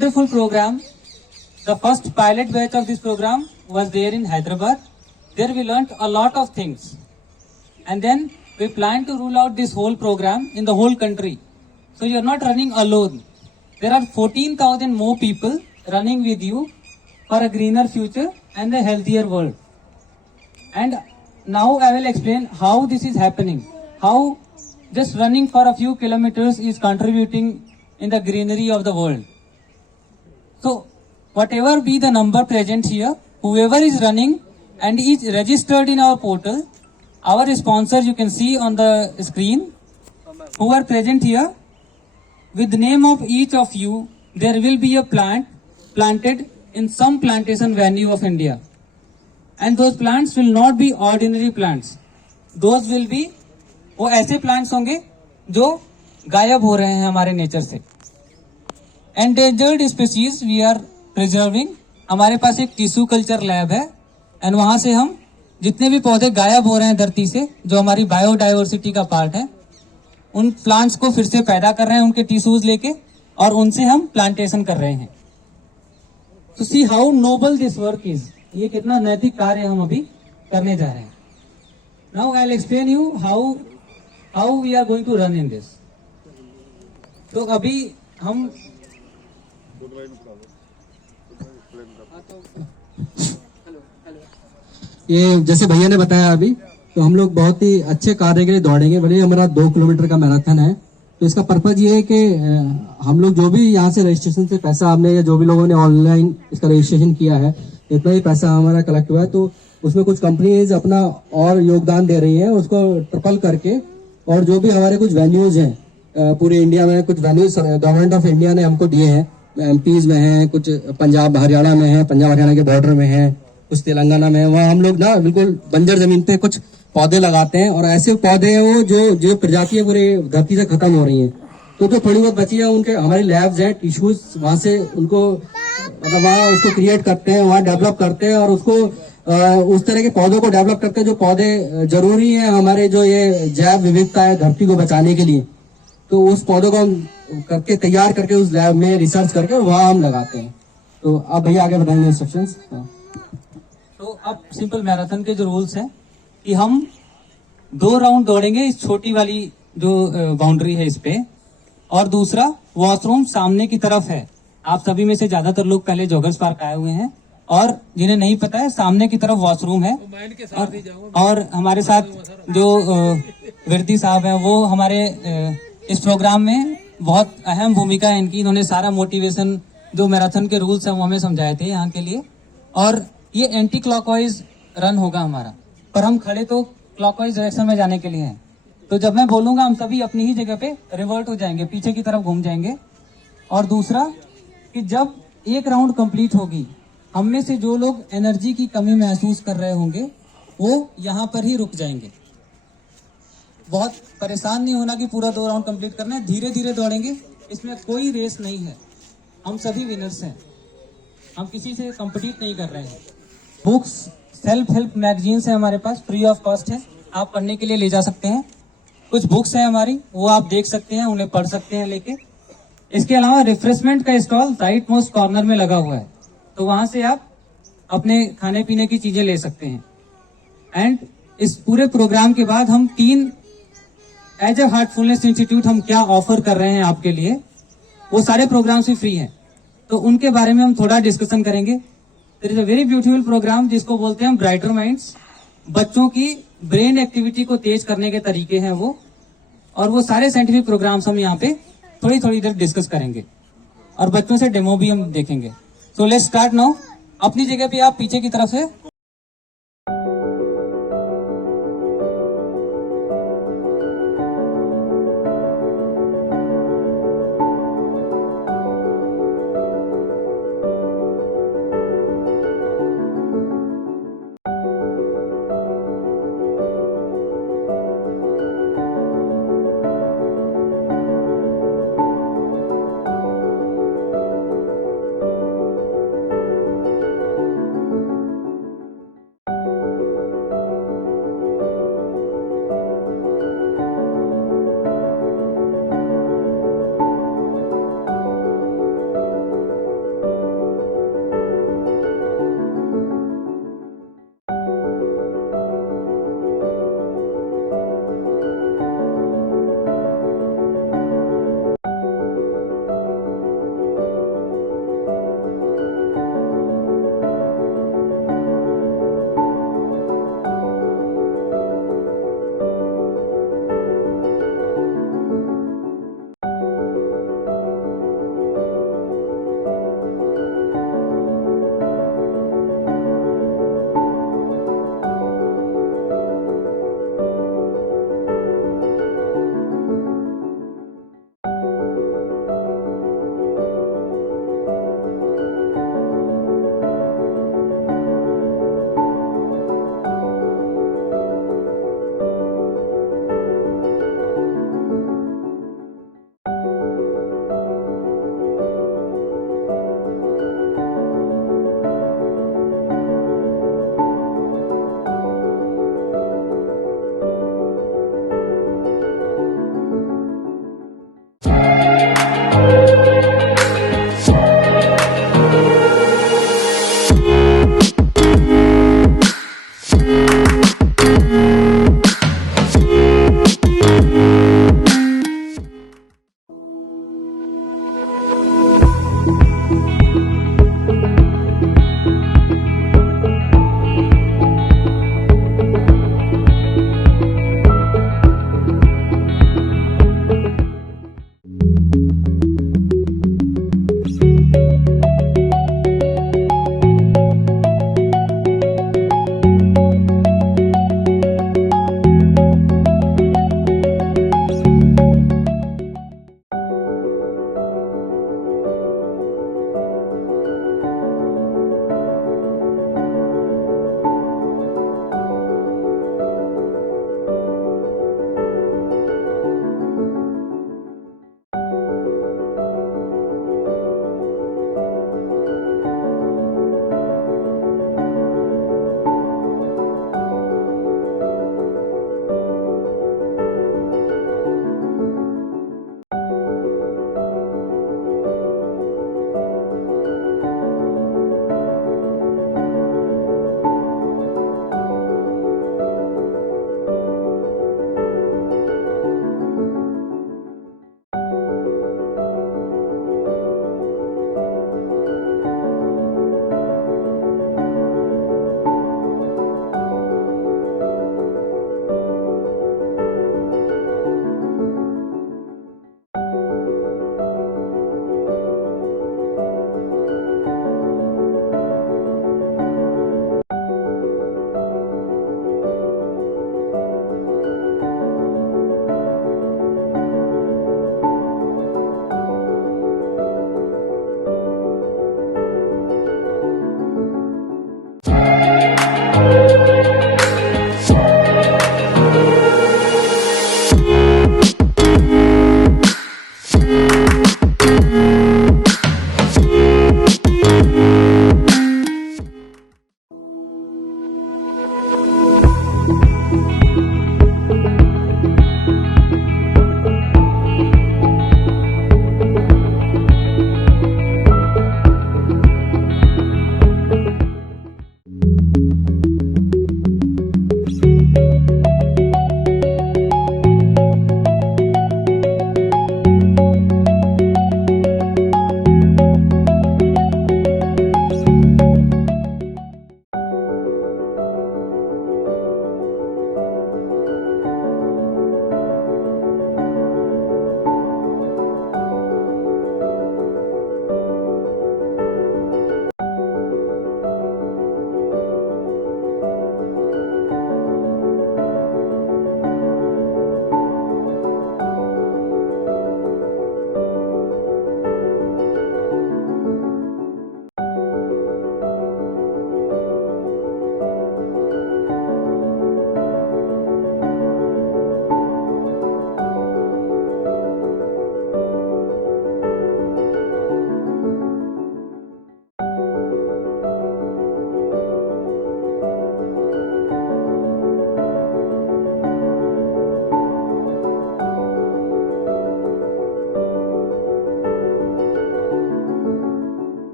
beautiful program. The first pilot batch of this program was there in Hyderabad. There we learnt a lot of things. And then we plan to roll out this whole program in the whole country. So you are not running alone. There are 14,000 more people running with you for a greener future and a healthier world. And now I will explain how this is happening. How just running for a few kilometers is contributing in the greenery of the world. So whatever be the number present here, whoever is running and is registered in our portal, our sponsors you can see on the screen, who are present here, with the name of each of you, there will be a plant planted in some plantation venue of India. And those plants will not be ordinary plants. Those will be, वो ऐसे plants होंगे जो गायब हो रहे हैं हमारे nature से. Endangered species we are preserving. हमारे पास एक टिश्यू कल्चर लैब है एंड वहां से हम जितने भी पौधे गायब हो रहे हैं धरती से, जो हमारी बायोडाइवर्सिटी का पार्ट है, उन प्लांट्स को फिर से पैदा कर रहे हैं उनके टिश्यूज लेके और उनसे हम प्लांटेशन कर रहे हैं. तो see how noble this work is. ये कितना नैतिक कार्य हम अभी करने जा रहे हैं. Now I will explain you how we are going to run in this. तो अभी हम ये जैसे भैया ने बताया अभी, तो हम लोग बहुत ही अच्छे कार्य के लिए दौड़ेंगे. भले हमारा 2 किलोमीटर का मैराथन है, तो इसका पर्पज ये है कि हम लोग जो भी यहाँ से रजिस्ट्रेशन से पैसा हमने या जो भी लोगों ने ऑनलाइन इसका रजिस्ट्रेशन किया है, इतना ही पैसा हमारा कलेक्ट हुआ है. तो उसमें कुछ कंपनीज अपना और योगदान दे रही है, उसको ट्रिपल करके. और जो भी हमारे कुछ वेन्यूज हैं पूरे इंडिया में, कुछ वेन्यूज गवर्नमेंट ऑफ इंडिया ने हमको दिए हैं. एमपीज में हैं, कुछ पंजाब हरियाणा में है, पंजाब हरियाणा के बॉर्डर में है, कुछ तेलंगाना में है. वहाँ हम लोग ना बिल्कुल बंजर जमीन पे कुछ पौधे लगाते हैं. और ऐसे पौधे हैं वो जो प्रजातियां पूरी धरती से खत्म हो रही हैं. तो जो थोड़ी बहुत बची है उनके हमारी लैब्स हैं, टिश्यूज, वहां से उनको मतलब वहाँ उसको क्रिएट करते हैं, वहाँ डेवलप करते हैं और उसको उस तरह के पौधों को डेवलप करते हैं जो पौधे जरूरी है हमारे जो ये जैव विविधता है धरती को बचाने के लिए. तो उस पौधों को हम करके तैयार करके उस लैब में रिसर्च करके वहाँ हम लगाते हैं. तो आप भैया आगे बताएंगे इंस्ट्रक्शंस. तो अब सिंपल मैराथन के जो रूल्स हैं कि हम 2 राउंड दौड़ेंगे इस छोटी वाली जो बाउंड्री है इस पे, और दूसरा वॉशरूम सामने की तरफ है. आप सभी में से ज्यादातर लोग पहले जॉगर्स पार्क आए हुए हैं, और जिन्हें नहीं पता है सामने की तरफ वॉशरूम है. और हमारे साथ जो विरती साहब हैं वो हमारे इस प्रोग्राम में बहुत अहम भूमिका है इनकी. इन्होंने सारा मोटिवेशन जो मैराथन के रूल्स हैं वो हमें समझाए थे यहाँ के लिए. और ये एंटी क्लॉकवाइज रन होगा हमारा, पर हम खड़े तो क्लॉकवाइज डायरेक्शन में जाने के लिए हैं. तो जब मैं बोलूंगा हम सभी अपनी ही जगह पे रिवर्ट हो जाएंगे, पीछे की तरफ घूम जाएंगे. और दूसरा कि जब 1 राउंड कंप्लीट होगी, हम में से जो लोग एनर्जी की कमी महसूस कर रहे होंगे वो यहाँ पर ही रुक जाएंगे. बहुत परेशान नहीं होना कि पूरा 2 राउंड कंप्लीट करना है. धीरे धीरे दौड़ेंगे, इसमें कोई रेस नहीं है. हम सभी विनर्स हैं, हम किसी से कम्पिटिट नहीं कर रहे हैं. बुक्स, सेल्फ हेल्प मैगजीन्स है हमारे पास, फ्री ऑफ कॉस्ट है, आप पढ़ने के लिए ले जा सकते हैं. कुछ बुक्स हैं हमारी, वो आप देख सकते हैं, उन्हें पढ़ सकते हैं लेके. इसके अलावा रिफ्रेशमेंट का स्टॉल राइट मोस्ट कॉर्नर में लगा हुआ है, तो वहां से आप अपने खाने पीने की चीजें ले सकते हैं. एंड इस पूरे प्रोग्राम के बाद हम 3 एज ए हार्टफुलनेस इंस्टीट्यूट हम क्या ऑफर कर रहे हैं आपके लिए, वो सारे प्रोग्राम्स भी फ्री हैं. तो उनके बारे में हम थोड़ा डिस्कशन करेंगे. There is a very beautiful program जिसको बोलते हैं हम ब्राइटर माइंड्स. बच्चों की ब्रेन एक्टिविटी को तेज करने के तरीके हैं वो, और वो सारे साइंटिफिक प्रोग्राम्स हम यहाँ पे थोड़ी देर डिस्कस करेंगे और बच्चों से डेमो भी हम देखेंगे. So let's start now. अपनी जगह पे आप पीछे की तरफ से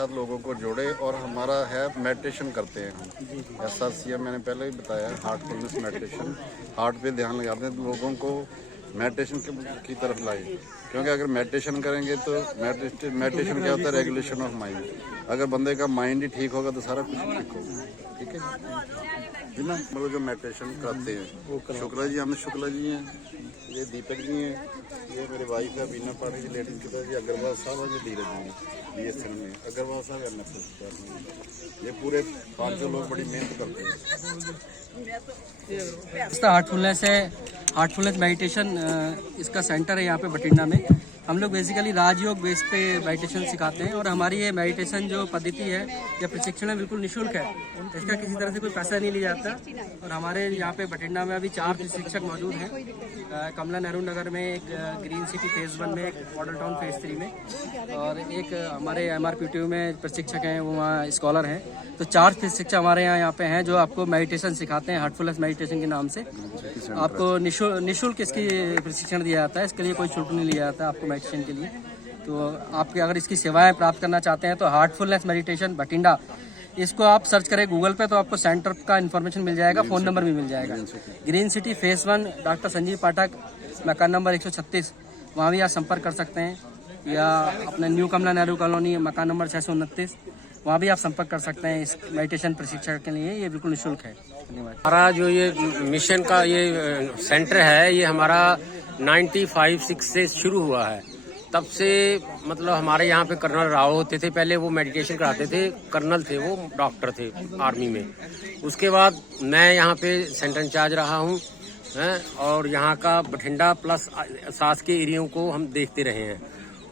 साथ लोगों को जोड़े। और हमारा है मेडिटेशन करते हैं हम, SRCM मैंने पहले भी बताया, हार्टफुलनेस मेडिटेशन। हार्ट पे ध्यान लगाते हैं, तो लोगों को मेडिटेशन की तरफ लाए, क्योंकि अगर मेडिटेशन करेंगे तो मेडिटेशन क्या होता है, रेगुलेशन ऑफ माइंड। अगर बंदे का माइंड ही ठीक होगा तो सारा कुछ ठीक होगा। ठीक है जी ना। मतलब जो मेडिटेशन करते हैं शुक्ला जी, हम शुक्ला जी हैं, ये दीपक जी हैं, ये मेरे वाइफ है बीना पाठी जी, लेडीज के जी अग्रवाल साहब है, ये धीरज जी BSN में, अग्रवाल साहब NSS में। ये पूरे 500 लोग बड़ी मेहनत करते हैं। हार्टफुलनेस मेडिटेशन इसका सेंटर है यहाँ पे बठिंडा में। हम लोग बेसिकली राजयोग बेस पे मेडिटेशन सिखाते हैं और हमारी ये मेडिटेशन जो पद्धति है या प्रशिक्षण है बिल्कुल निःशुल्क है। इसका किसी तरह से कोई पैसा नहीं लिया जाता। और हमारे यहाँ पे बठिंडा में अभी 4 प्रशिक्षक मौजूद हैं। कमला नेहरू नगर में, एक ग्रीन सिटी फेज़ 1 में, एक मॉडल टाउन फेज़ 3 में, और एक हमारे MRPTU में प्रशिक्षक हैं, वो वहाँ स्कॉलर हैं। तो 4 प्रशिक्षक हमारे यहाँ पे हैं जो आपको मेडिटेशन सिखाते हैं हार्टफुलनेस मेडिटेशन के नाम से। आपको निःशुल्क इसकी प्रशिक्षण दिया जाता है, इसके लिए कोई शुल्क नहीं लिया जाता आपको मेडिटेशन के लिए। तो आप अगर इसकी सेवाएं प्राप्त करना चाहते हैं तो हार्टफुलनेस मेडिटेशन बठिंडा, इसको आप सर्च करें गूगल पे तो आपको सेंटर का इन्फॉर्मेशन मिल जाएगा, फ़ोन नंबर भी मिल जाएगा। Green city phase 1 doctor Sanjeev Pathak, मकान नंबर 136, वहाँ भी आप संपर्क कर सकते हैं। या अपने न्यू कमला नेहरू कॉलोनी, मकान नंबर 629, वहाँ भी आप संपर्क कर सकते हैं इस मेडिटेशन प्रशिक्षण के लिए। ये बिल्कुल निःशुल्क है। धन्यवाद। हमारा जो ये मिशन का ये सेंटर है, ये हमारा 95-6 से शुरू हुआ है। तब से मतलब हमारे यहाँ पे कर्नल राव होते थे, पहले वो मेडिटेशन कराते थे, कर्नल थे, वो डॉक्टर थे आर्मी में। उसके बाद मैं यहाँ पे सेंटर इंचार्ज रहा हूँ, और यहाँ का बठिंडा प्लस सास के एरियो को हम देखते रहे हैं।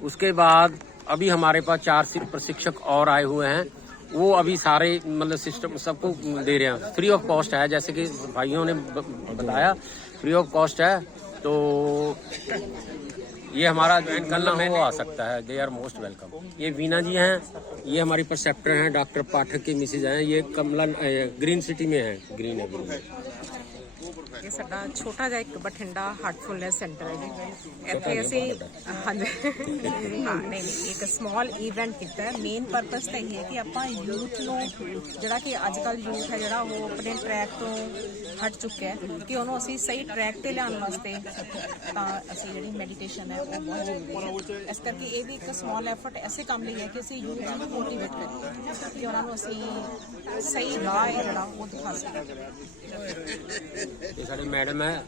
उसके बाद अभी हमारे पास 4 प्रशिक्षक और आए हुए हैं, वो अभी सारे मतलब सिस्टम सबको दे रहे हैं, फ्री ऑफ कॉस्ट है। जैसे कि भाइयों ने बताया फ्री ऑफ कॉस्ट है। तो ये हमारा ज्वाइन करना हो, वो आ सकता है, दे आर मोस्ट वेलकम। ये वीना जी हैं, ये हमारी परसेप्टर हैं, डॉक्टर पाठक की मिसेज हैं। ये कमला ग्रीन सिटी में है, ग्रीन एवेन्यू। ਇਹ ਸਾਡਾ ਛੋਟਾ ਜਿਹਾ ਇੱਕ ਬਠਿੰਡਾ ਹਾਰਟਫੁਲਨੈਸ ਸੈਂਟਰ ਹੈ ਜੀ। ਇੱਥੇ ਅਸੀਂ ਨਹੀਂ ਇੱਕ ਸਮਾਲ ਇਵੈਂਟ ਕੀਤਾ ਹੈ। ਮੇਨ ਪਰਪਸ ਤਾਂ ਇਹ ਹੈ ਕਿ ਆਪਾਂ ਯੂਥ ਨੂੰ, ਜਿਹੜਾ ਕਿ ਅੱਜ ਕੱਲ੍ਹ ਯੂਥ ਹੈ ਜਿਹੜਾ ਉਹ ਆਪਣੇ ਟਰੈਕ ਤੋਂ ਹਟ ਚੁੱਕਿਆ ਹੈ, ਕਿ ਉਹਨੂੰ ਅਸੀਂ ਸਹੀ ਟਰੈਕ ਤੇ ਲਿਆਉਣ ਵਾਸਤੇ ਤਾਂ ਅਸੀਂ ਜਿਹੜੀ ਮੈਡੀਟੇਸ਼ਨ ਹੈ ਉਹ ਬਹੁਤ ਜ਼ਰੂਰੀ ਹੈ। ਇਸ ਕਰਕੇ ਇਹ ਵੀ ਇੱਕ ਸਮਾਲ ਐਫਰਟ ਐਸੇ ਕੰਮ ਲਈ ਹੈ ਕਿ ਅਸੀਂ ਯੂਥ ਨੂੰ ਮੋਟੀਵੇਟ ਕਰੀਏ ਕਿ ਉਹਨਾਂ ਨੂੰ ਅਸੀਂ ਸਹੀ ਰਾਹ ਹੈ ਜਿਹੜਾ ਉਹ ਦਿਖਾ ਸਕੀਏ। ਇਹ ਸਾਡੇ ਮੈਡਮ ਹੈ,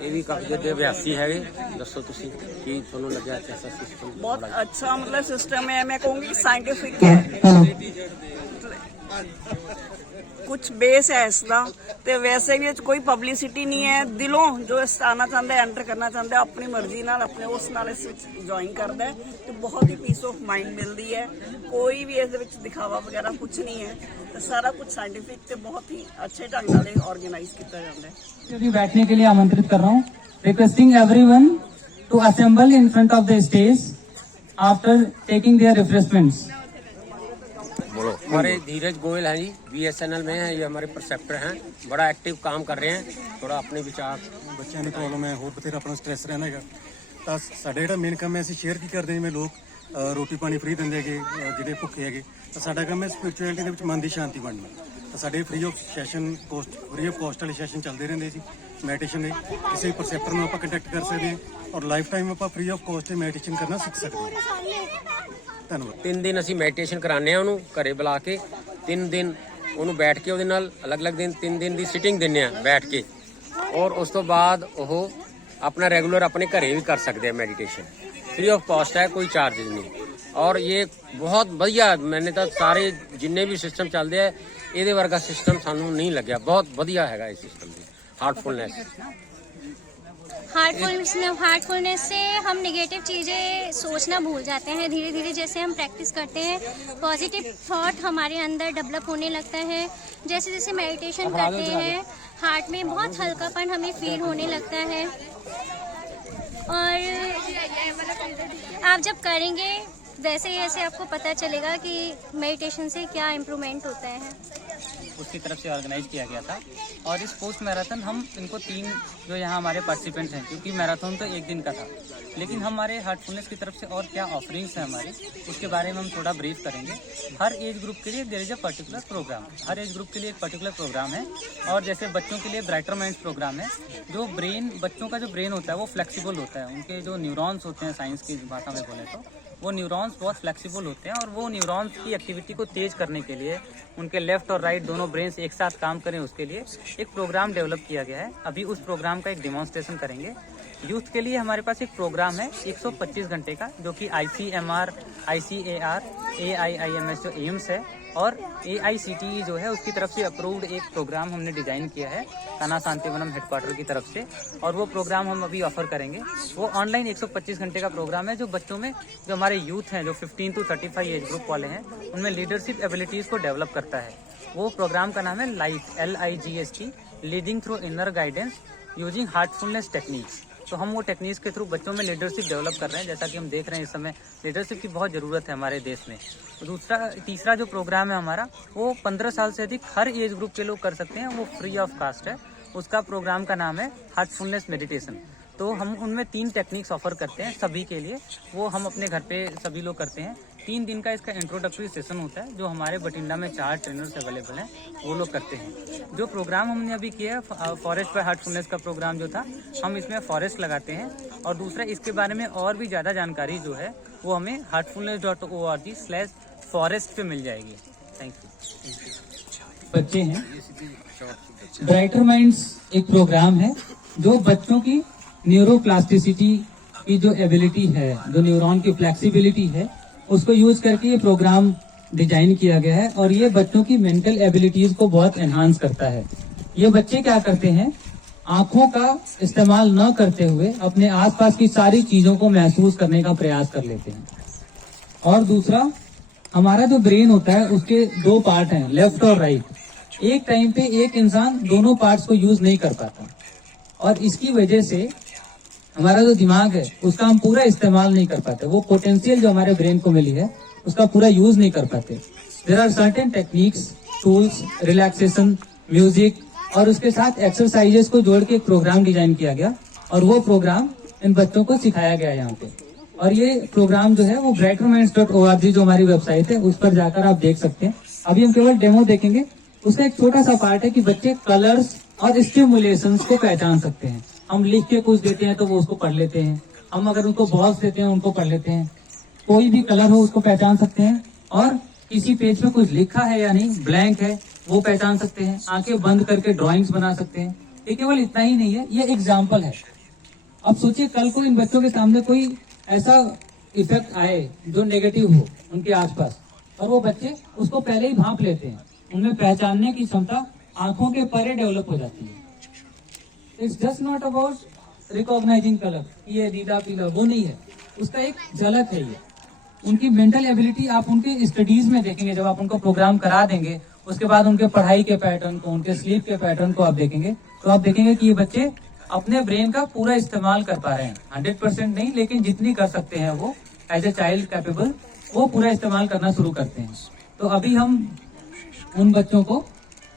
ਇਹ ਵੀ ਕਾਫੀ ਦੇ ਅਭਿਆਸੀ ਹੈਗੇ। ਦੱਸੋ ਤੁਸੀਂ ਕੀ ਤੁਹਾਨੂੰ ਲੱਗਿਆ ਐਸਾ ਸਿਸਟਮ? बहुत अच्छा मतलब सिस्टम है, मैं कहूँगी साइंटिफिक है, कुछ बेस है इसका। तो वैसे भी कोई पब्लिसिटी नहीं है, दिलों जो आना चाहता है, एंटर करना चाहता है, अपनी मर्जी नाल अपने उस नाल इस ज्वाइन करता है, तो बहुत ही पीस ऑफ माइंड मिलती है। कोई भी इस दिखावा वगैरह कुछ नहीं है, तो सारा कुछ साइंटिफिक तो बहुत ही अच्छे ढंग नाल ऑर्गेनाइज किया जाता है। अभी बैठने के लिए आमंत्रित कर रहा हूँ, requesting everyone to assemble in front of the stage after taking their refreshments. हमारे धीरज गोयल हैं जी, BSNL में हैं, ये हमारे परसेप्टर हैं, बड़ा एक्टिव काम कर रहे हैं। थोड़ा अपने विचार ਬੱਚਿਆਂ ਦੀ ਪ੍ਰੋਬਲਮ ਹੈ, ਹੋਰ ਬਥੇਰਾ ਆਪਣਾ ਸਟ੍ਰੈਸ ਰਹਿੰਦਾ ਹੈਗਾ। ਤਾਂ ਸਾਡਾ ਜਿਹੜਾ ਮੇਨ ਕੰਮ ਹੈ, ਅਸੀਂ ਸ਼ੇਅਰ ਕੀ ਕਰਦੇ ਜਿਵੇਂ ਲੋਕ ਰੋਟੀ ਪਾਣੀ ਫ੍ਰੀ ਦਿੰਦੇ ਹੈਗੇ ਜਿਹੜੇ ਭੁੱਖੇ ਹੈਗੇ, ਤਾਂ ਸਾਡਾ ਕੰਮ ਹੈ ਸਪਿਰਚੁਅਲਿਟੀ ਦੇ ਵਿੱਚ ਮਨ ਦੀ ਸ਼ਾਂਤੀ ਬਣਨਾ। ਤਾਂ ਸਾਡੇ free of session free of cost ਵਾਲੇ ਸੈਸ਼ਨ ਚੱਲਦੇ ਰਹਿੰਦੇ ਸੀ ਮੈਡੀਟੇਸ਼ਨ ਦੇ। ਕਿਸੇ ਪਰਸੈਪਟਰ ਨੂੰ ਆਪਾਂ ਕੰਟੈਕਟ ਕਰ ਸਕਦੇ ਹਾਂ ਔਰ ਲਾਈਫ ਟਾਈਮ ਆਪਾਂ ਫ੍ਰੀ ਆਫ ਕੋਸਟ ਤੇ ਮੈਡੀਟੇਸ਼ਨ ਕਰਨਾ ਸਿੱਖ ਸਕਦੇ ਹਾਂ। ਧੰਨਵਾਦ। 3 ਦਿਨ ਅਸੀਂ ਮੈਡੀਟੇਸ਼ਨ ਕਰਾਉਂਦੇ ਹਾਂ, ਉਹਨੂੰ ਘਰੇ ਬੁਲਾ ਕੇ 3 ਦਿਨ ਉਹਨੂੰ ਬੈਠ ਕੇ ਉਹਦੇ ਨਾਲ ਅਲੱਗ-ਅਲੱਗ ਦਿਨ 3 ਦਿਨ ਦੀ ਸਿਟਿੰਗ ਦਿੰਦੇ ਆ ਬੈਠ ਕੇ, ਔਰ ਉਸ ਤੋਂ ਬਾਅਦ ਉਹ अपना रेगुलर अपने घरे भी कर सकते हैं मेडिटेशन। फ्री ऑफ कॉस्ट है, कोई चार्जेस नहीं। और ये बहुत बढ़िया, मैंने तो सारे जिन्ने भी सिस्टम चलते हैं ये वर्गा सिस्टम सानू नहीं लग्या, बहुत बढ़िया है इस सिस्टम की। हार्टफुलनेस से हम नेगेटिव चीज़ें सोचना भूल जाते हैं। धीरे धीरे जैसे हम प्रैक्टिस करते हैं, पॉजिटिव थॉट हमारे अंदर डेवलप होने लगता है। जैसे जैसे मेडिटेशन करते हैं, हार्ट में बहुत हल्कापन हमें फील होने लगता है। और आप जब करेंगे वैसे ही ऐसे आपको पता चलेगा कि मेडिटेशन से क्या इम्प्रूवमेंट होता है। उसकी तरफ से ऑर्गेनाइज किया गया था। और इस पोस्ट मैराथन हम इनको 3 जो यहाँ हमारे पार्टिसिपेंट्स हैं, क्योंकि मैराथन तो 1 दिन का था, लेकिन हमारे हार्टफुलनेस की तरफ से और क्या ऑफरिंग्स हैं हमारी, उसके बारे में हम थोड़ा ब्रीफ करेंगे। हर एज ग्रुप के लिए there is a particular program, हर एज ग्रुप के लिए एक पर्टिकुलर प्रोग्राम है। और जैसे बच्चों के लिए ब्राइटर माइंड्स प्रोग्राम है, जो ब्रेन, बच्चों का जो ब्रेन होता है वो फ्लेक्सिबल होता है, उनके जो न्यूरॉन्स होते हैं, साइंस की भाषा में बोले तो वो न्यूरॉन्स बहुत फ्लेक्सिबल होते हैं, और वो न्यूरॉन्स की एक्टिविटी को तेज करने के लिए, उनके लेफ्ट और राइट दोनों ब्रेन्स एक साथ काम करें, उसके लिए एक प्रोग्राम डेवलप किया गया है। अभी उस प्रोग्राम का एक डेमोन्स्ट्रेशन करेंगे। यूथ के लिए हमारे पास एक प्रोग्राम है 125 घंटे का, जो कि ICMR, ICAR, AIIMS जो एम्स है और AICTE जो है उसकी तरफ से अप्रूव्ड एक प्रोग्राम हमने डिजाइन किया है कान्हा शांतिवनम हेडक्वार्टर की तरफ से, और वो प्रोग्राम हम अभी ऑफर करेंगे। वो ऑनलाइन 125 घंटे का प्रोग्राम है, जो बच्चों में, जो हमारे यूथ हैं, जो 15 to 35 एज ग्रुप वाले हैं, उनमें लीडरशिप एबिलिटीज को डेवलप करता है। वो प्रोग्राम का नाम है LIGHT, LIGHT, leading through inner guidance using Heartfulness techniques. तो हम वो टेक्निक्स के थ्रू बच्चों में लीडरशिप डेवलप कर रहे हैं। जैसा कि हम देख रहे हैं इस समय लीडरशिप की बहुत ज़रूरत है हमारे देश में। तीसरा जो प्रोग्राम है हमारा, वो 15 साल से अधिक हर एज ग्रुप के लोग कर सकते हैं, वो फ्री ऑफ कास्ट है। उसका प्रोग्राम का नाम है हार्टफुलनेस मेडिटेशन। तो हम उनमें 3 टेक्निक्स ऑफर करते हैं सभी के लिए, वो हम अपने घर पे सभी लोग करते हैं। 3 दिन का इसका इंट्रोडक्टरी सेशन होता है, जो हमारे बठिंडा में 4 ट्रेनर्स अवेलेबल हैं, वो लोग करते हैं। जो प्रोग्राम हमने अभी किया है फॉरेस्ट बाय हार्टफुलनेस का प्रोग्राम जो था, हम इसमें फॉरेस्ट लगाते हैं। और दूसरा, इसके बारे में और भी ज़्यादा जानकारी जो है वो हमें heartfulness.org/forest पे मिल जाएगी। Thank you. बच्चे हैं, ब्राइटर माइंड्स एक प्रोग्राम है जो बच्चों की न्यूरोप्लास्टिसिटी की जो एबिलिटी है, जो न्यूरॉन की फ्लेक्सिबिलिटी है, उसको यूज करके ये प्रोग्राम डिजाइन किया गया है। और ये बच्चों की मेंटल एबिलिटीज को बहुत एनहांस करता है। ये बच्चे क्या करते हैं, आंखों का इस्तेमाल न करते हुए अपने आसपास की सारी चीजों को महसूस करने का प्रयास कर लेते हैं। और दूसरा, हमारा जो ब्रेन होता है उसके 2 पार्ट हैं, लेफ्ट और राइट। एक टाइम पे एक इंसान दोनों पार्ट्स को यूज नहीं कर पाता, और इसकी वजह से हमारा जो दिमाग है उसका हम पूरा इस्तेमाल नहीं कर पाते। वो पोटेंशियल जो हमारे ब्रेन को मिली है उसका पूरा यूज नहीं कर पाते। There are certain techniques, tools, relaxation, music और उसके साथ एक्सरसाइजेस को जोड़ के एक प्रोग्राम डिजाइन किया गया, और वो प्रोग्राम इन बच्चों को सिखाया गया यहाँ पे। और ये प्रोग्राम जो है वो brighterminds.org जो हमारी वेबसाइट है उस पर जाकर आप देख सकते हैं। अभी हम केवल डेमो देखेंगे। उसका एक छोटा सा पार्ट है कि बच्चे कलर्स और स्टिमुलेशंस को पहचान सकते हैं। हम लिख के कुछ देते हैं तो वो उसको पढ़ लेते हैं, हम अगर उनको बॉक्स देते हैं उनको पढ़ लेते हैं। कोई भी कलर हो उसको पहचान सकते हैं, और किसी पेज पे कुछ लिखा है या नहीं, ब्लैंक है, वो पहचान सकते हैं। आंखें बंद करके ड्राइंग्स बना सकते हैं। ये केवल इतना ही नहीं है, ये एग्जाम्पल है। अब सोचिए कल को इन बच्चों के सामने कोई ऐसा इफेक्ट आए जो नेगेटिव हो उनके आसपास, और वो बच्चे उसको पहले ही भांप लेते हैं। उनमें पहचानने की क्षमता आंखों के परे डेवलप हो जाती है। It's just not about recognising colour, ये नीला पीला, वो नहीं है, उसका एक झलक है ये। उनकी मेंटल एबिलिटी आप उनके स्टडीज में देखेंगे, जब आप उनको प्रोग्राम करा देंगे, उसके बाद उनके पढ़ाई के पैटर्न को, उनके स्लीप के पैटर्न को आप देखेंगे, तो आप देखेंगे कि ये बच्चे अपने ब्रेन का पूरा इस्तेमाल कर पा रहे हैं। 100% नहीं, लेकिन जितनी कर सकते हैं वो एज ए चाइल्ड कैपेबल, वो पूरा इस्तेमाल करना शुरू करते हैं। तो अभी हम उन बच्चों को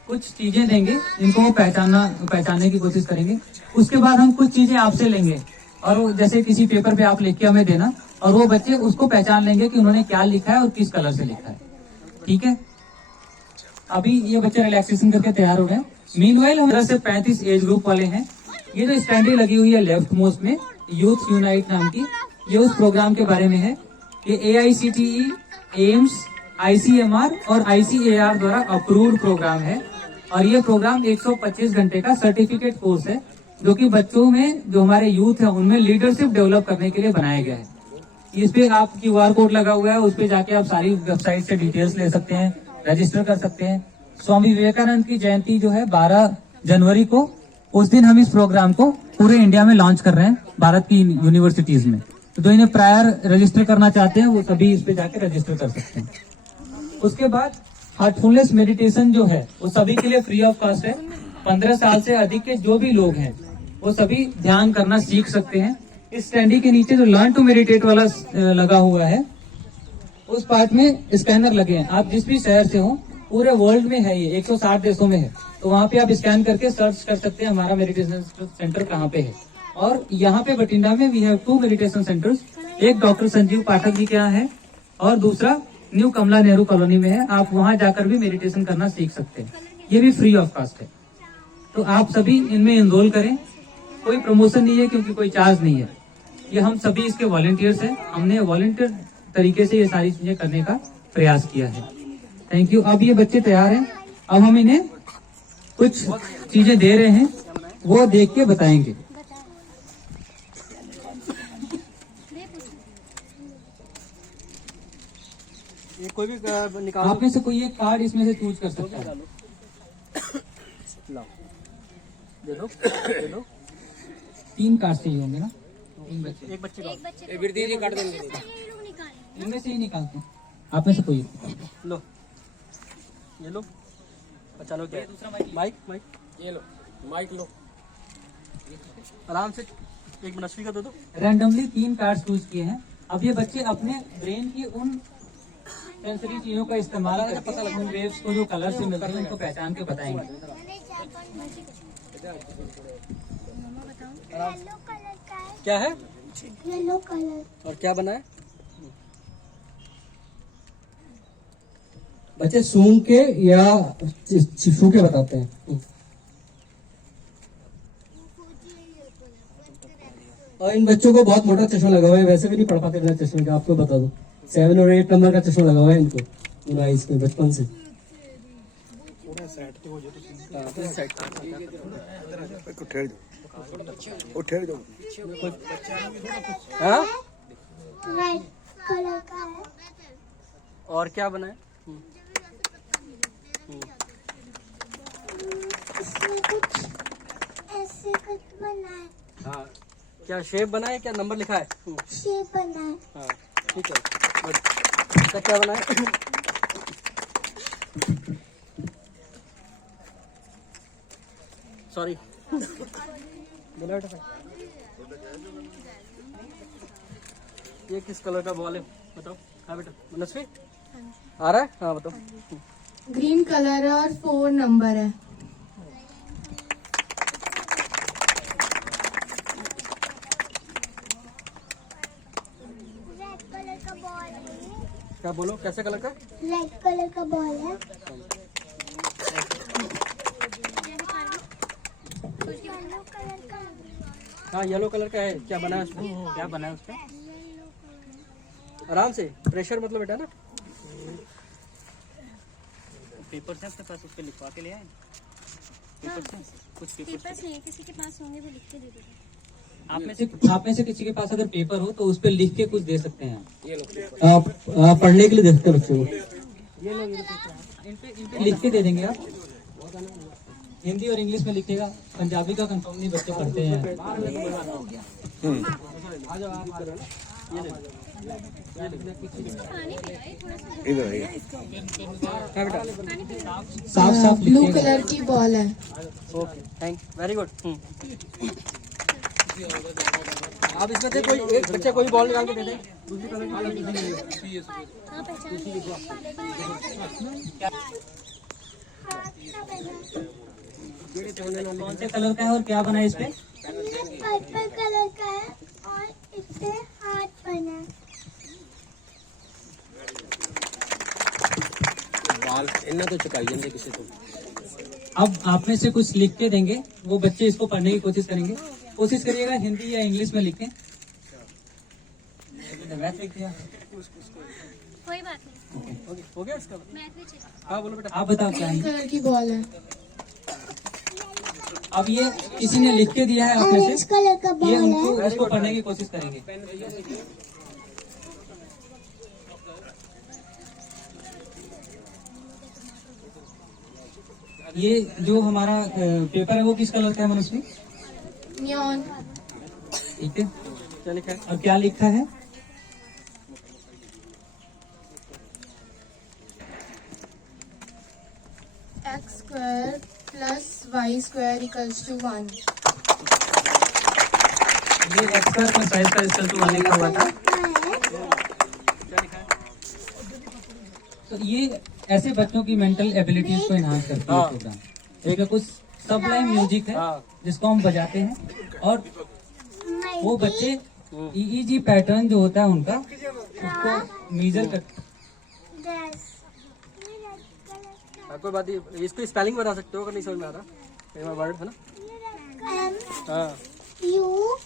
कुछ चीजें देंगे जिनको वो पहचानने की कोशिश करेंगे। उसके बाद हम कुछ चीजें आपसे लेंगे, और वो जैसे किसी पेपर पे आप लिख के हमें देना, और वो बच्चे उसको पहचान लेंगे कि उन्होंने क्या लिखा है और किस कलर से लिखा है। ठीक है, अभी ये बच्चे रिलैक्सेशन करके तैयार हो गए। मीनवाइल हमारे से 35 एज ग्रुप वाले हैं। ये जो स्टैंडी लगी हुई है लेफ्ट मोस्ट में, यूथ यूनाइट नाम की, ये उस प्रोग्राम के बारे में है। ये AICTE, एम्स, ICMR और ICAR द्वारा अप्रूव्ड प्रोग्राम है, और ये प्रोग्राम 125 घंटे का सर्टिफिकेट कोर्स है, जो कि बच्चों में, जो हमारे यूथ है, उनमें लीडरशिप डेवलप करने के लिए बनाया गया है। इस पे आप QR कोड लगा हुआ है, उस पे जाके आप सारी वेबसाइट से डिटेल्स ले सकते हैं, रजिस्टर कर सकते हैं। स्वामी विवेकानंद की जयंती जो है 12 जनवरी को, उस दिन हम इस प्रोग्राम को पूरे इंडिया में लॉन्च कर रहे हैं, भारत की यूनिवर्सिटीज में। तो जो इन्हें प्रायर रजिस्टर करना चाहते हैं वो सभी इस पे जाके रजिस्टर कर सकते हैं। उसके बाद हार्टफुलनेस मेडिटेशन जो है वो सभी के लिए फ्री ऑफ कॉस्ट है। 15 साल से अधिक के जो भी लोग हैं वो सभी ध्यान करना सीख सकते हैं। इस स्टैंडी के नीचे जो लर्न टू मेडिटेट वाला लगा हुआ है, उस पार्ट में स्कैनर लगे हैं। आप जिस भी शहर से हो पूरे वर्ल्ड में है, ये 160 देशों में है। तो वहाँ पे आप स्कैन करके सर्च कर सकते हैं हमारा मेडिटेशन सेंटर कहाँ पे है। और यहाँ पे बठिंडा में वी हैव 2 मेडिटेशन सेंटर्स, एक डॉक्टर संजीव पाठक जी के यहाँ है और दूसरा न्यू कमला नेहरू कॉलोनी में है। आप वहाँ जाकर भी मेडिटेशन करना सीख सकते हैं, ये भी फ्री ऑफ कॉस्ट है। तो आप सभी इनमें एनरोल करें, कोई प्रमोशन नहीं है क्योंकि कोई चार्ज नहीं है। ये हम सभी इसके वॉलंटियर्स हैं, हमने वॉलंटियर तरीके से ये सारी चीजें करने का प्रयास किया है। Thank you. अब ये बच्चे तैयार हैं, अब हम इन्हें कुछ चीजें दे रहे हैं, वो देख के बताएंगे। ये कोई भी निकाल आप में से कोई एक कार्ड इसमें से चूज कर सकता है। दे दो, दे दो। 3 कार्ड चाहिए होंगे ना, 3 बच्चे, एक बच्चे का जी काट देंगे। इनमें से ही निकालते हैं। आप में से कोई एक। लो, ये लो। अच्छा लो, क्या है? माइक, माइक ये लो माइक लो। आराम से एक मनस्वी का दे दो। रैंडमली 3 कार्ड चूज किए हैं। अब ये बच्चे अपने ब्रेन की उन सेंसरी चीजों का इस्तेमाल करके उन वेव्स को जो कलर से मिलती है उनको पहचान के बताएंगे। क्या है? Yellow colour. और क्या बना है? बच्चे सूंघ के या छू के बताते हैं। और इन बच्चों को बहुत मोटा चश्मा लगा हुआ है, वैसे भी नहीं पढ़ पाते बिना चश्मे का, आपको बता दो। 7 और 8 नंबर का चश्मा लगा हुआ है इनको, इन आइज में बचपन से। हाँ? रेड कलर का है। और क्या बना है? इसमें कुछ ऐसे कुछ बना है, हाँ, क्या शेप बना है, क्या नंबर लिखा है? शेप बना है। हाँ, ठीक है। इसका क्या बना है? सॉरी, बोला बेटा। ये किस कलर का बॉल है बताओ? हाँ बेटा, मनस्वी आ रहा है? हाँ बताओ। ग्रीन कलर और 4 नंबर है। रेड कलर का बॉल है। क्या बोलो, कैसे कलर का? रेड कलर का बॉल है। येलो कलर का है। हाँ, येलो कलर का है। क्या बना है उसमें? क्या बना है उसका? आराम से, प्रेशर मतलब बेटा ना। पेपर से आपके पास, उस पे लिखवा के ले आए। कुछ पेपर्स नहीं है, किसी के पास होंगे वो लिख के दे देंगे। आप में से किसी के पास अगर पेपर हो तो उस पे लिख के कुछ दे सकते हैं। आप पढ़ने के लिए देखते हैं बच्चों को। इन पे लिख के दे देंगे आप। हिंदी और इंग्लिश में लिखेगा, पंजाबी का कंफर्म नहीं, बच्चे पढ़ते हैं। साफ साफ ब्लू कलर की बॉल है। Okay, thank you, very good. आप इसमें से कोई एक बच्चा कोई बॉल निकाल के दे दें। दूसरी कलर की हाँ, पहचान कौन से कलर का है और क्या बना है इस पे? ये पर्पल कलर का है और इससे हार्ट बना है। बाल इन्हें तो चुकाई देंगे किसी को। अब आप में से कुछ लिख के देंगे, वो बच्चे इसको पढ़ने की कोशिश करेंगे। कोशिश करिएगा हिंदी या इंग्लिश में लिखें। मैथ लिख दिया, कोई बात नहीं, हो गया इसका? मैथ भी चाहिए। हाँ बोलो बेटा। आप बताओ क्या है? कलर की बॉल है। अब ये किसी ने लिख के दिया है आप में ऑरेंज से, कलर का ये बॉल है। उनको उसको पढ़ने की कोशिश करेंगे। ये जो हमारा पेपर है वो किस कलर का है मनस्वी? नियॉन। ठीक है, क्या लिखा है? और क्या लिखा है? X square plus y square equals to 1। ये x square plus y square equal to 1 लिखा हुआ था। तो ये ऐसे बच्चों की मेंटल एबिलिटीज को एनहांस करती है प्रोग्राम। एक कुछ सबलाइन म्यूजिक है जिसको हम बजाते हैं और वो बच्चे ईईजी पैटर्न जो होता है उनका उसको मेजर करते हैं। कोई बात नहीं, इसको स्पेलिंग बता सकते हो अगर नहीं समझ में आ रहा, वर्ड है ना। हाँ U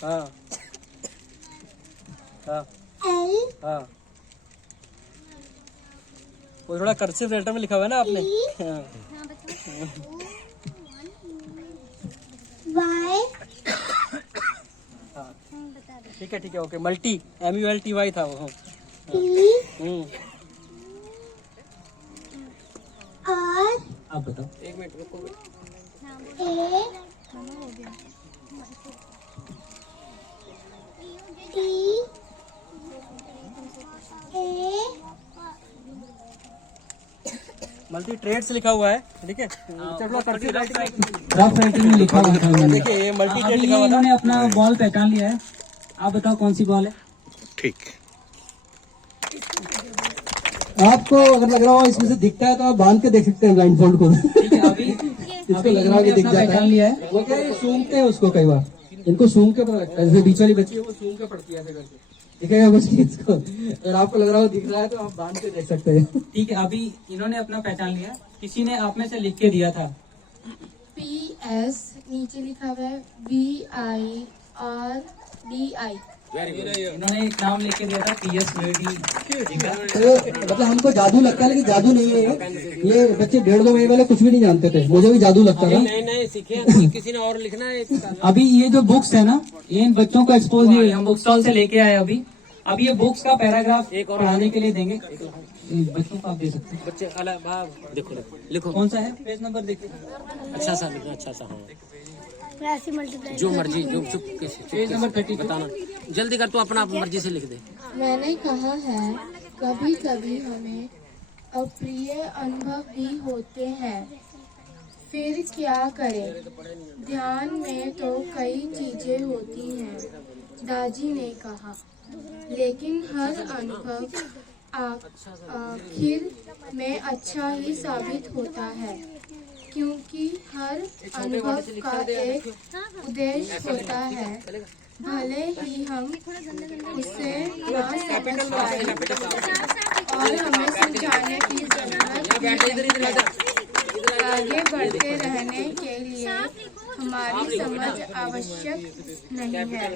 हाँ हाँ L हाँ, वो थोड़ा कर्सिव लेटर में लिखा हुआ है ना आपने। हाँ। Y हाँ ठीक है ओके। मल्टी MULTY था वो। T R आप बताओ। एक मिनट रुको। A T A multi trades लिखा हुआ है, ठीक है। चलो कर्सिव राइटिंग रफ राइटिंग में लिखा हुआ था मैंने। देखिए ये मल्टी ट्रेड अभी लिखा हुआ था। इन्होंने अपना बॉल पहचान लिया है। आप बताओ कौन सी बॉल है। ठीक। आपको अगर लग रहा हो इसमें से दिखता है तो आप बांध के देख सकते हैं ब्लाइंड फोल्ड को। ठीक है, अभी इसको लग रहा है कि दिख जाता पहचान है। लिया है। वो क्या है, सूंघते हैं उसको कई बार, इनको सूंघ के पता लगता है। जैसे बीच वाली बच्ची है वो सूंघ के पड़ती है ऐसे करके, दिखेगा कुछ नहीं इसको। अगर आपको लग रहा हो दिख रहा है तो आप बांध के देख सकते हैं। ठीक है, अभी इन्होंने अपना पहचान लिया। किसी ने आप में से लिख के दिया था PS नीचे लिखा हुआ है VIRDI। इन्होंने एक नाम लिख के दिया था PS रेड्डी। तो मतलब हमको जादू लगता है, लेकिन जादू नहीं है ये बच्चे 1.5-2 महीने वाले कुछ भी नहीं जानते थे, मुझे भी जादू लगता था। नहीं सीखे किसी ने और लिखना है। अभी ये जो बुक्स है ना, ये इन बच्चों को एक्सपोज नहीं हुई, हम बुक स्टॉल से लेके आए अभी। अब ये बुक्स का पैराग्राफ पढ़ाने के लिए देंगे बच्चों को। आप दे सकते हैं। बच्चे अलग देखो लिखो कौन सा है पेज नंबर देखिए। अच्छा सा लिखना, अच्छा सा। हाँ राशि मल्टीप्लाई जो मर्जी, जो चुप पेज नंबर 32 बताना, जल्दी कर, तू अपना मर्जी से लिख दे। मैंने कहा है कभी कभी हमें अप्रिय अनुभव भी होते हैं, फिर क्या करें। ध्यान में तो कई चीजें होती हैं, दादी ने कहा, लेकिन हर अनुभव आखिर में अच्छा ही साबित होता है, क्योंकि हर अनुभव का एक उद्देश्य होता है, भले ही हम उसे ना समझ पाए। और हमें समझाने की जरूरत है। आगे बढ़ते रहने के लिए हमारी समझ आवश्यक नहीं है,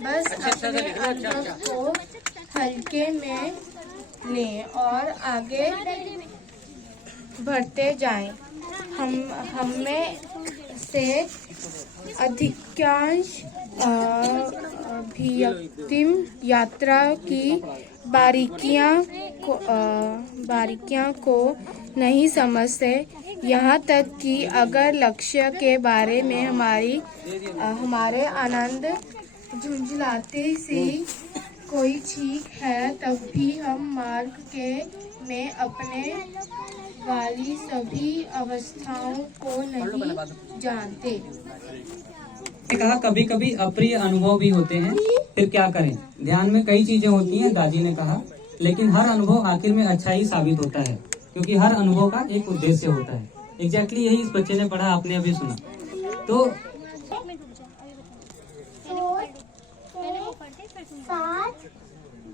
बस अपने अनुभव को हल्के में लें और आगे बढ़ते जाएं। हम में से अधिकांश अभियक्तिम यात्रा की बारीकियां को नहीं समझते, यहाँ तक कि अगर लक्ष्य के बारे में हमारे आनंद झुंझलाते से कोई चीख है, तब भी हम मार्ग के में अपने वाली सभी अवस्थाओं को नहीं जानते। कहा कभी कभी अप्रिय अनुभव भी होते हैं, फिर क्या करें। ध्यान में कई चीजें होती हैं, दादी ने कहा, लेकिन हर अनुभव आखिर में अच्छा ही साबित होता है, क्योंकि हर अनुभव का एक उद्देश्य होता है। एग्जैक्टली यही इस बच्चे ने पढ़ा, आपने अभी सुना। तो साथ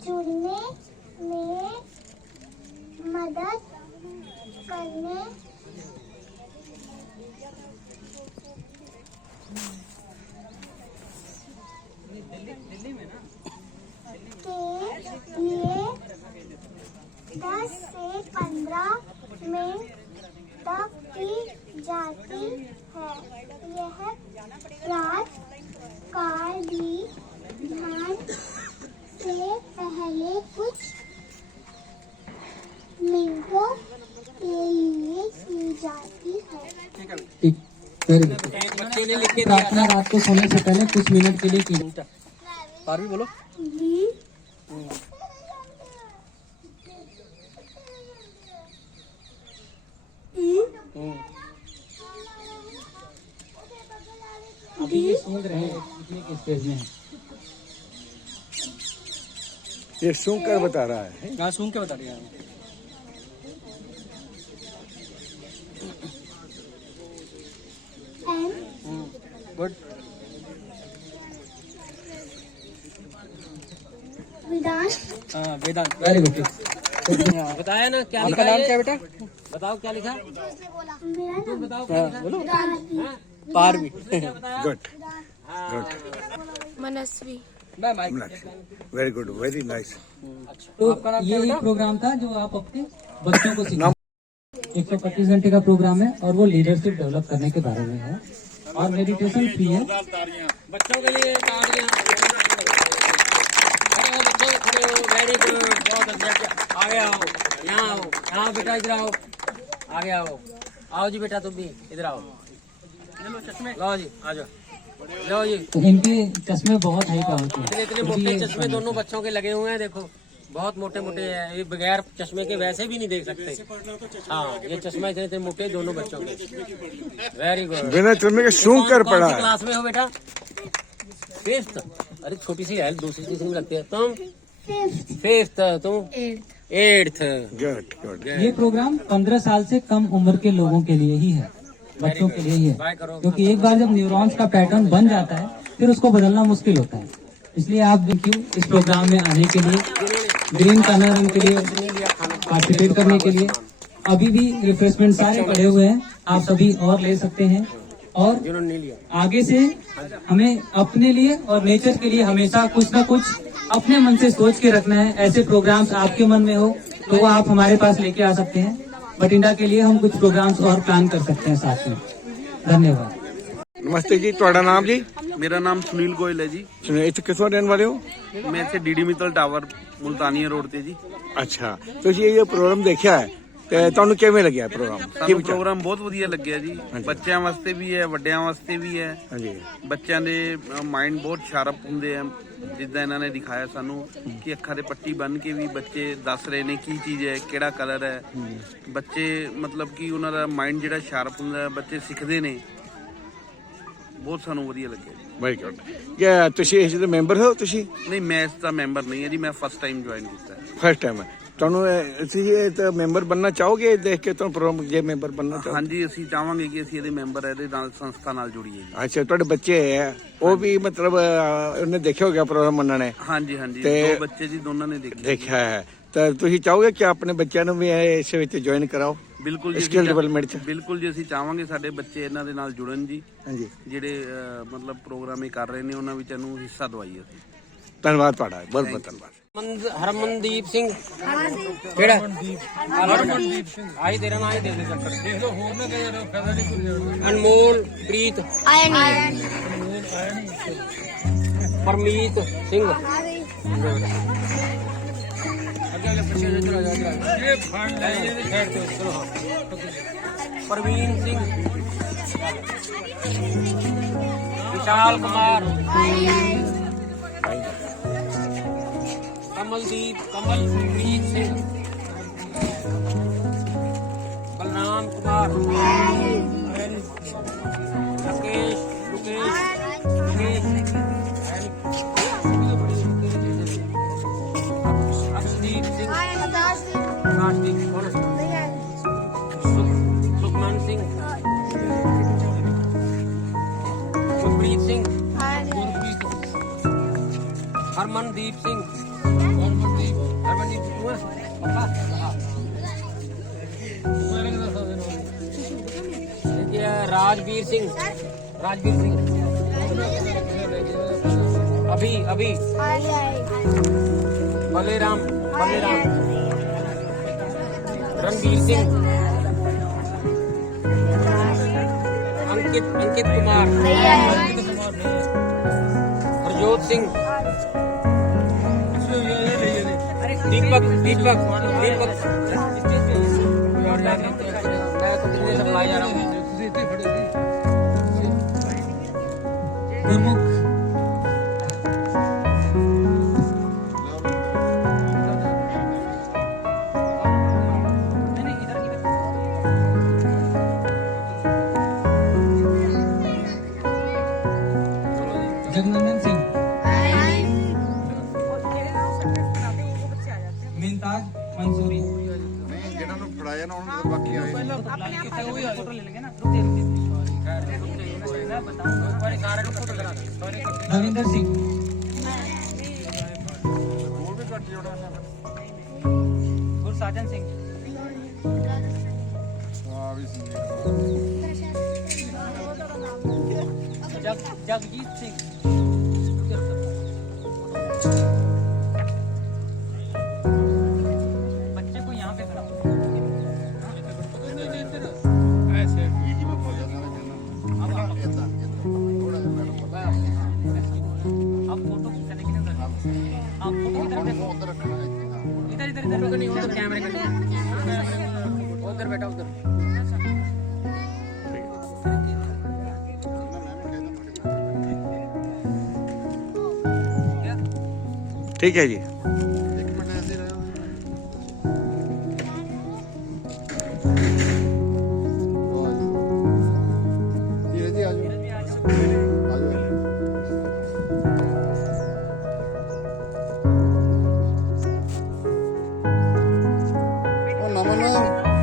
जुड़ने में मदद करने के लिए 10 से 15 मिनट तक की जाती है। यह प्रातः काल भी ध्यान से पहले कुछ मिनटों के लिए की जाती है। ठीक, वेरी गुड। प्रार्थना रात को सोने से पहले कुछ मिनट के लिए की। पारवी बोलो। अभी ये सूंघ रहे हैं, कितने के स्टेज में है। ये सूंघ कर बता रहा है। हाँ सूंघ के बता रही है। गुड। वेदांत हाँ वेदांत, वेरी गुड। बताया ना क्या आपका नाम क्या है बेटा? बताओ क्या लिखा? मेरा नाम बताओ बोलो। Vedant Parvi. Good good Manasvi. Very good very nice. तो ये एक प्रोग्राम था जो आप अपने बच्चों को सिखा 125 घंटे का प्रोग्राम है और वो लीडरशिप डेवलप करने के बारे में है और मेडिटेशन फ्री है। बच्चों के लिए तालियां। खड़े हो बच्चों, खड़े हो, वेरी गुड, बहुत अच्छा। आगे आओ, यहाँ आओ, यहाँ बेटा इधर आओ, आगे आओ, आओ जी बेटा तुम भी इधर आओ, लो जी आ जाओ, लो जी। तो इनके चश्मे बहुत हाई का होते हैं। इतने मोटे चश्मे दोनों बच्चों के लगे हुए हैं, देखो बहुत मोटे मोटे हैं, ये बगैर चश्मे के वैसे भी नहीं देख सकते। हाँ ये चश्मा इतने मोटे दोनों बच्चों के। Very good. बिना चश्मे के सूंघ कर पड़ा है। क्लास में हो बेटा? फिफ्थ। अरे छोटी सी है, दूसरी तीसरी में लगती है। तुम फिफ्थ, तुम एट्थ। Good good. ये प्रोग्राम 15 साल से कम उम्र के लोगों के लिए ही है, बच्चों के लिए ही है, क्योंकि एक बार जब न्यूरॉन्स का पैटर्न बन जाता है फिर उसको बदलना मुश्किल होता है। इसलिए आप क्यों इस प्रोग्राम में आने के लिए, ग्रीन कार्नर के लिए पार्टिसिपेट करने के लिए अभी भी रिफ्रेशमेंट सारे पड़े हुए हैं, आप सभी और ले सकते हैं। और आगे से हमें अपने लिए और नेचर के लिए हमेशा कुछ ना कुछ अपने मन से सोच के रखना है। ऐसे प्रोग्राम्स आपके मन में हो तो वो आप हमारे पास लेके आ सकते हैं। बठिंडा के लिए हम कुछ प्रोग्राम्स और प्लान कर सकते हैं साथ में। धन्यवाद। नमस्ते जी, ਤੁਹਾਡਾ ਨਾਮ ਜੀ? मेरा नाम सुनील गोयल है जी। सुनिए, ਇੱਥੇ ਕਿੱਥੋਂ ਰਹਿਣ ਵਾਲੇ ਹੋ? मैं इतने डीडी मित्तल टावर मुल्तानिया रोड ते जी। ਅੱਛਾ, ਤੁਸੀਂ ਇਹ ਪ੍ਰੋਗਰਾਮ ਦੇਖਿਆ ਹੈ ਤੇ ਤੁਹਾਨੂੰ ਕਿਵੇਂ ਲੱਗਿਆ ਪ੍ਰੋਗਰਾਮ? ਸਾਨੂੰ ਪ੍ਰੋਗਰਾਮ ਬਹੁਤ ਵਧੀਆ ਲੱਗਿਆ ਜੀ। ਬੱਚਿਆਂ ਵਾਸਤੇ ਵੀ ਹੈ, ਵੱਡਿਆਂ ਵਾਸਤੇ ਵੀ ਹੈ। ਹਾਂਜੀ। ਬੱਚਿਆਂ ਦੇ ਮਾਈਂਡ ਬਹੁਤ ਸ਼ਾਰਪ ਹੁੰਦੇ ਆ, ਜਿੱਦਾਂ ਇਹਨਾਂ ਨੇ ਦਿਖਾਇਆ ਸਾਨੂੰ ਕਿ ਅੱਖਾਂ ਦੇ ਪੱਟੀ ਬੰਨ ਕੇ ਵੀ ਬੱਚੇ ਦੱਸ ਰਹੇ ਨੇ ਕੀ ਚੀਜ਼ ਹੈ, ਕਿਹੜਾ ਕਲਰ ਹੈ। ਬੱਚੇ ਮਤਲਬ ਕਿ ਉਹਨਾਂ ਦਾ ਮਾਈਂਡ ਜਿਹੜਾ ਸ਼ਾਰਪ ਹੁੰਦਾ, ਬੱਚੇ ਸਿੱਖਦੇ ਨੇ। ਬਹੁਤ ਸਾਨੂੰ ਵਧੀਆ ਲੱਗਿਆ ਜੀ। Very good. ਕੀ ਤੁਸੀਂ ਇਸ ਦੇ ਮੈਂਬਰ ਹੋ? ਤੁਸੀਂ ਨਹੀਂ, ਮੈਂ ਇਸ ਦਾ ਮੈਂਬਰ ਨਹੀਂ ਹਾਂ ਜੀ, ਮੈਂ ਫਸਟ ਟਾਈਮ ਜੁਆਇਨ ਕੀਤਾ ਹੈ। ਫਸਟ ਟਾਈਮ ਹੈ ਤੁਹਾਨੂੰ? ਤੁਸੀਂ ਇਹ ਤਾਂ ਮੈਂਬਰ ਬਣਨਾ ਚਾਹੋਗੇ ਦੇਖ ਕੇ ਤੁਹਾਨੂੰ ਪ੍ਰੋਗਰਾਮ? ਜੇ ਮੈਂਬਰ ਬਣਨਾ ਚਾਹੋ? ਹਾਂਜੀ, ਅਸੀਂ ਚਾਹਾਂਗੇ ਕਿ ਅਸੀਂ ਇਹਦੇ ਮੈਂਬਰ ਇਹਦੇ ਨਾਲ ਸੰਸਥਾ ਨਾਲ ਜੁੜੀਏ ਜੀ। ਅੱਛਾ, ਤੁਹਾਡੇ ਬੱਚੇ ਹੈ ਉਹ ਵੀ ਮਤਲਬ ਉਹਨੇ ਦੇਖਿਆ ਹੋਗਾ ਪ੍ਰੋਗਰਾਮ ਉਹਨਾਂ ਨੇ? ਹਾਂਜੀ ਹਾਂਜੀ, ਤੇ ਦੋ ਬੱਚੇ ਜੀ, ਦੋਨਾਂ ਨੇ ਦੇਖਿਆ ਹੈ। ਤਾਂ ਤੁਸੀਂ ਚਾਹੋਗੇ ਕਿ ਆਪਣੇ ਬੱਚਿਆਂ ਨੂੰ ਵੀ ਇਸ ਵਿੱਚ ਜੁਆਇਨ ਕਰਾਓ? ਬਿਲਕੁਲ ਜੀ, ਸਕਿੱਲ ਡਿਵੈਲਪਮੈਂਟ ਚ? ਬਿਲਕੁਲ ਜੀ, ਅਸੀਂ ਚਾਹਾਂਗੇ ਸਾਡੇ ਬੱਚੇ ਇਹਨਾਂ ਦੇ ਨਾਲ ਜੁੜਨ ਜੀ। ਹਾਂਜੀ। ਜਿਹੜੇ ਮਤਲਬ ਪ੍ਰੋਗਰਾਮ ਇਹ ਕਰ ਰਹੇ ਨੇ ਉਹਨਾਂ ਵਿੱਚ ਇਹਨੂੰ ਹਿੱਸਾ ਦਵਾਈਏ ਅਸੀਂ। ਧੰਨਵਾਦ ਤੁਹਾਡਾ, ਬਹੁਤ ਬਹੁਤ ਧੰਨਵਾਦ। हरमनदीप सिंह केड़ा? हरमनदीप सिंह आई तेरा नाम ही दे दे चक्कर देख लो, होर ना कह रहे फायदा नहीं कोई। अनमोल प्रीत आया नहीं, परमीत सिंह परवीन सिंह, विशाल कुमार, कमलप्रीत सिंह, बलराम कुमार, राकेश अक्षदीप सिंह, सुखमान सिंह, सुखप्रीत सिंह, हरमनदीप सिंह, राजवीर सिंह, अभी बलेराम, रणवीर सिंह, अंकित कुमार, प्रजोत सिंह, दीपक गुरमुख जगनंदन सिंह, मिनताज मंसूरी। ਜਿਹਨਾਂ ਨੂੰ ਫੜਾਇਆ ਨਾ ਉਹਨਾਂ ਦੇ ਬਾਕੀ ਆਏ। फोटो ले लेंगे ना। रविंदर सिंह, गुरसाजन सिंह, जगजीत सिंह, बच्चे को यहाँ पे खड़ा आप फोटो खींचने के लिए आप फोटो की तरफ देखो, इधर इधर इधर नहीं, उधर कैमरे का उधर बेटा उधर। ठीक है जी। नमन